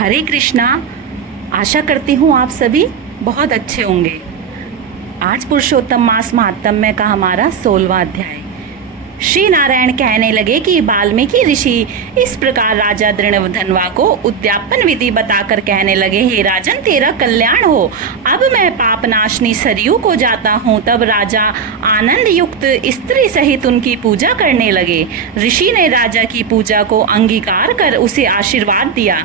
हरे कृष्णा। आशा करती हूँ आप सभी बहुत अच्छे होंगे। आज पुरुषोत्तम मास महात्म्य का हमारा 16वां अध्याय। श्री नारायण कहने लगे कि वाल्मीकि ऋषि इस प्रकार राजा दृढ़धनवा को उद्यापन विधि बताकर कहने लगे, हे राजन, तेरा कल्याण हो। अब मैं पापनाशनी सरयू को जाता हूँ। तब राजा आनंद युक्त स्त्री सहित उनकी पूजा करने लगे। ऋषि ने राजा की पूजा को अंगीकार कर उसे आशीर्वाद दिया।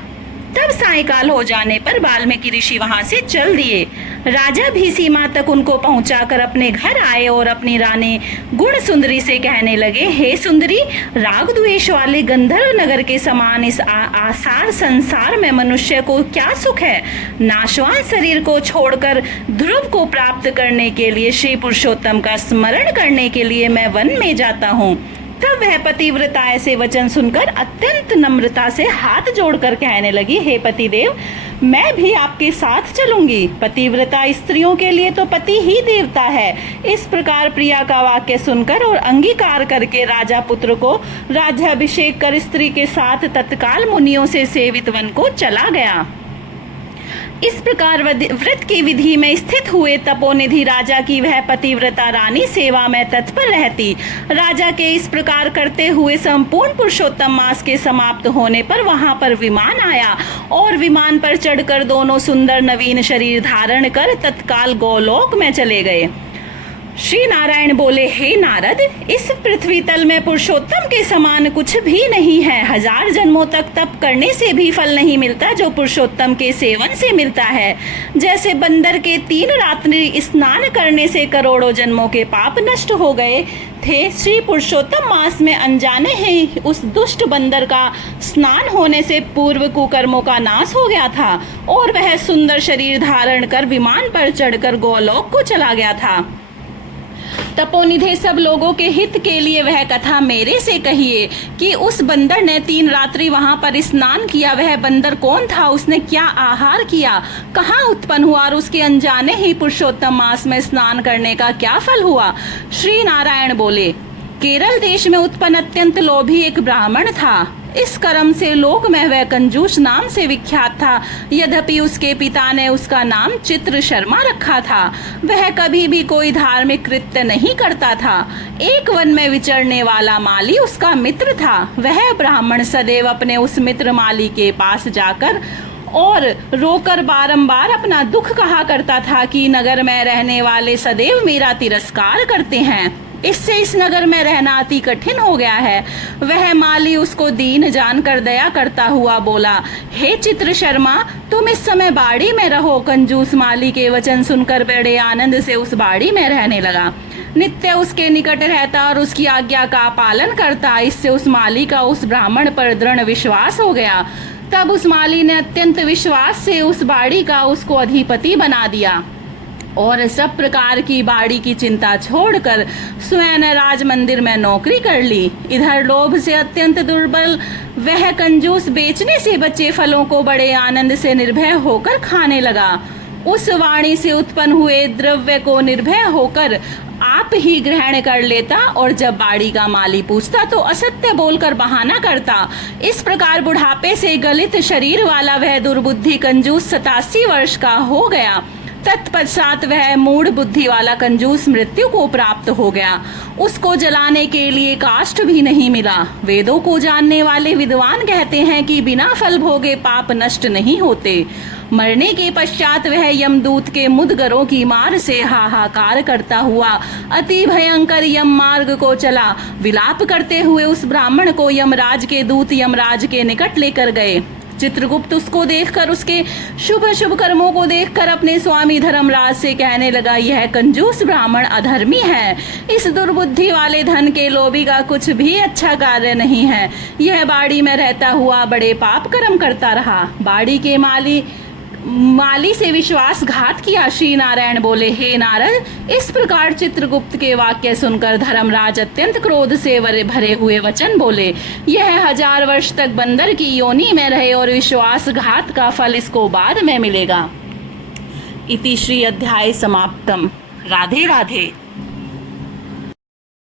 तब सायंकाल हो जाने पर वाल्मीकि ऋषि वहां से चल दिए। राजा भी सीमा तक उनको पहुंचाकर अपने घर आए और अपनी रानी गुण सुंदरी से कहने लगे, हे सुंदरी, राग द्वेष वाले गंधर्व नगर के समान इस आसार संसार में मनुष्य को क्या सुख है। नाशवान शरीर को छोड़कर ध्रुव को प्राप्त करने के लिए, श्री पुरुषोत्तम का स्मरण करने के लिए मैं वन में जाता हूँ। तब वह पतिव्रता ऐसे वचन सुनकर अत्यंत नम्रता से हाथ जोड़कर कहने लगी, हे पतिदेव, मैं भी आपके साथ चलूंगी। पतिव्रता स्त्रियों के लिए तो पति ही देवता है। इस प्रकार प्रिया का वाक्य सुनकर और अंगीकार करके राजा पुत्र को राज्याभिषेक कर स्त्री के साथ तत्काल मुनियों से सेवित वन को चला गया। इस प्रकार व्रत की विधि में स्थित हुए तपोनिधि राजा की वह पतिव्रता रानी सेवा में तत्पर रहती। राजा के इस प्रकार करते हुए संपूर्ण पुरुषोत्तम मास के समाप्त होने पर वहां पर विमान आया और विमान पर चढ़कर दोनों सुंदर नवीन शरीर धारण कर तत्काल गोलोक में चले गए। श्री नारायण बोले, हे नारद, इस पृथ्वी तल में पुरुषोत्तम के समान कुछ भी नहीं है। 1000 जन्मों तक तप करने से भी फल नहीं मिलता जो पुरुषोत्तम के सेवन से मिलता है। जैसे बंदर के 3 रात्रि स्नान करने से करोड़ों जन्मों के पाप नष्ट हो गए थे, श्री पुरुषोत्तम मास में अनजाने ही उस दुष्ट बंदर का स्नान होने से पूर्व कुकर्मों का नाश हो गया था और वह सुंदर शरीर धारण कर विमान पर चढ़कर गोलोक को चला गया था। तपोनिधे, सब लोगों के हित के लिए वह कथा मेरे से कहिए कि उस बंदर ने 3 रात्रि वहां पर स्नान किया। वह बंदर कौन था, उसने क्या आहार किया, कहाँ उत्पन्न हुआ और उसके अनजाने ही पुरुषोत्तम मास में स्नान करने का क्या फल हुआ। श्री नारायण बोले, केरल देश में उत्पन्न अत्यंत लोभी एक ब्राह्मण था। इस कर्म से लोक में वह कंजूस नाम से विख्यात था। यद्यपि उसके पिता ने उसका नाम चित्र शर्मा रखा था। वह कभी भी कोई धार्मिक कृत्य नहीं करता था। एक वन में विचरने वाला माली उसका मित्र था। वह ब्राह्मण सदैव अपने उस मित्र माली के पास जाकर और रोकर बारंबार अपना दुख कहा करता था कि नगर में रहने वाले सदैव मेरा तिरस्कार करते हैं। इससे इस नगर में रहना अति कठिन हो गया है। वह माली उसको दीन जानकर दया करता हुआ बोला, हे चित्र शर्मा, तुम इस समय बाड़ी में रहो। कंजूस माली के वचन सुनकर बड़े आनंद से उस बाड़ी में रहने लगा। नित्य उसके निकट रहता और उसकी आज्ञा का पालन करता। इससे उस माली का उस ब्राह्मण पर दृढ़ विश्वास हो गया। तब उस माली ने अत्यंत विश्वास से उस बाड़ी का उसको अधिपति बना दिया और सब प्रकार की बाड़ी की चिंता छोड़कर स्वयं राज मंदिर में नौकरी कर ली। इधर लोभ से अत्यंत दुर्बल वह कंजूस बेचने से बचे फलों को बड़े आनंद से निर्भय होकर खाने लगा। उस वाणी से उत्पन्न हुए द्रव्य को निर्भय होकर आप ही ग्रहण कर लेता और जब बाड़ी का माली पूछता तो असत्य बोलकर बहाना करता। इस प्रकार बुढ़ापे से गलित शरीर वाला वह दुर्बुद्धि कंजूस 87 वर्ष का हो गया। तत्पश्चात वह मूढ़ बुद्धि वाला कंजूस मृत्यु को प्राप्त हो गया। उसको जलाने के लिए काष्ठ भी नहीं मिला। वेदों को जानने वाले विद्वान कहते हैं कि बिना फल भोगे पाप नष्ट नहीं होते। मरने के पश्चात वह यमदूत के मुदगरों की मार से हाहाकार करता हुआ अति भयंकर यम मार्ग को चला। विलाप करते हुए उस ब्राह्मण को यमराज के दूत यमराज के निकट लेकर गए। चित्रगुप्त उसको देखकर, उसके शुभ शुभ कर्मों को देखकर अपने स्वामी धर्मराज से कहने लगा, यह कंजूस ब्राह्मण अधर्मी है। इस दुर्बुद्धि वाले धन के लोभी का कुछ भी अच्छा कार्य नहीं है। यह बाड़ी में रहता हुआ बड़े पाप कर्म करता रहा। बाड़ी के माली से विश्वासघात किया। श्री नारायण बोले, हे नारद, इस प्रकार चित्रगुप्त के वाक्य सुनकर धर्मराज अत्यंत क्रोध से भरे हुए वचन बोले, यह 1000 वर्ष तक बंदर की योनि में रहे और विश्वासघात का फल इसको बाद में मिलेगा। इति श्री अध्याय समाप्तम। राधे राधे।